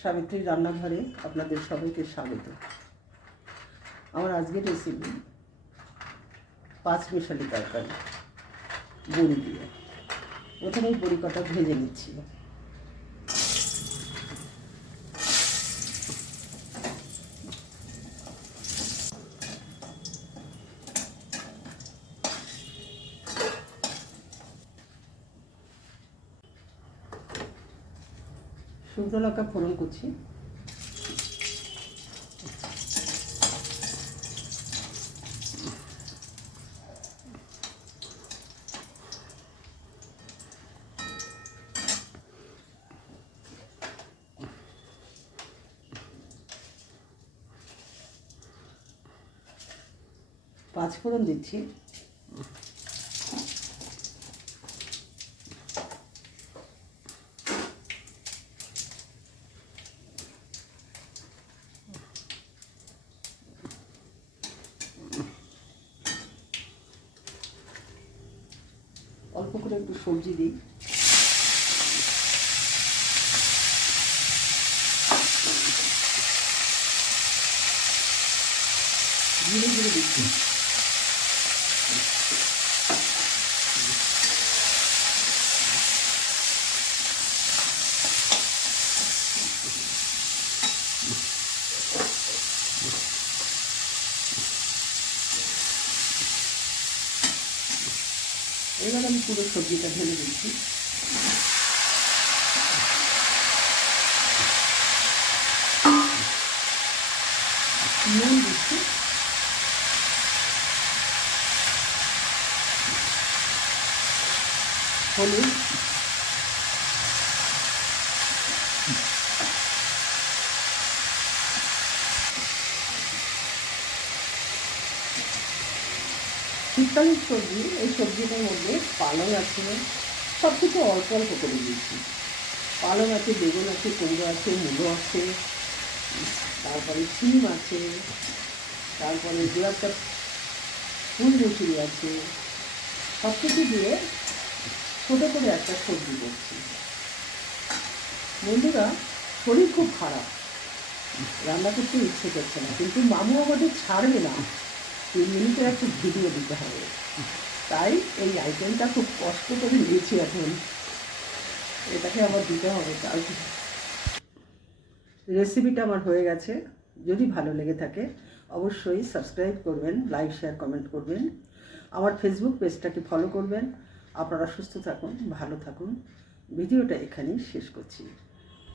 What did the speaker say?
সাবিত্রী রান্নাঘরে আপনাদের সবাইকে স্বাগত। আমার আজকের রেসিপি পাঁচ মিশালি তরকারি, বড়ি দিয়ে। প্রথমেই বড়ি কটা ভেজে নিচ্ছি। শুকনো লঙ্কা ফোড়ন করছি পাঁচ ফোড়ন দিচ্ছি। অল্প করে একটু সবজি দিই ধীরে ধীরে দিচ্ছি এবার আমি পুরো সবজিটা ঢেলে দিচ্ছি। নুন দিচ্ছি। হলুদ। শীতকালীন সবজি, এই সবজিটার মধ্যে পালং আছে সব কিছু অল্প অল্প করে দিয়েছি। পালং আছে, বেগুন আছে, কুমড়ো আছে, মুলো আছে, তারপরে শিম আছে, তারপরে একটা ফুল মুসুরি আছে সব কিছু দিয়ে ছোটো করে একটা সবজি করছি। বন্ধুরা, শরীর খুব খারাপ, রান্না করতে ইচ্ছে করছে না, কিন্তু মামু আমাদের ছাড়বে না। তিন মিনিটের একটা ভিডিও দিতে হবে। তাই এই আইটেমটা খুব কষ্ট করে নিয়েছি এখন। এটাকে আবার দিতে হবে তাই রেসিপিটা আমার হয়ে গেছে। যদি ভালো লেগে থাকে, অবশ্যই সাবস্ক্রাইব করবেন লাইক শেয়ার কমেন্ট করবেন। আমার ফেসবুক পেজটাকে ফলো করবেন। আপনারা সুস্থ থাকুন, ভালো থাকুন। ভিডিওটা এখানেই শেষ করছি।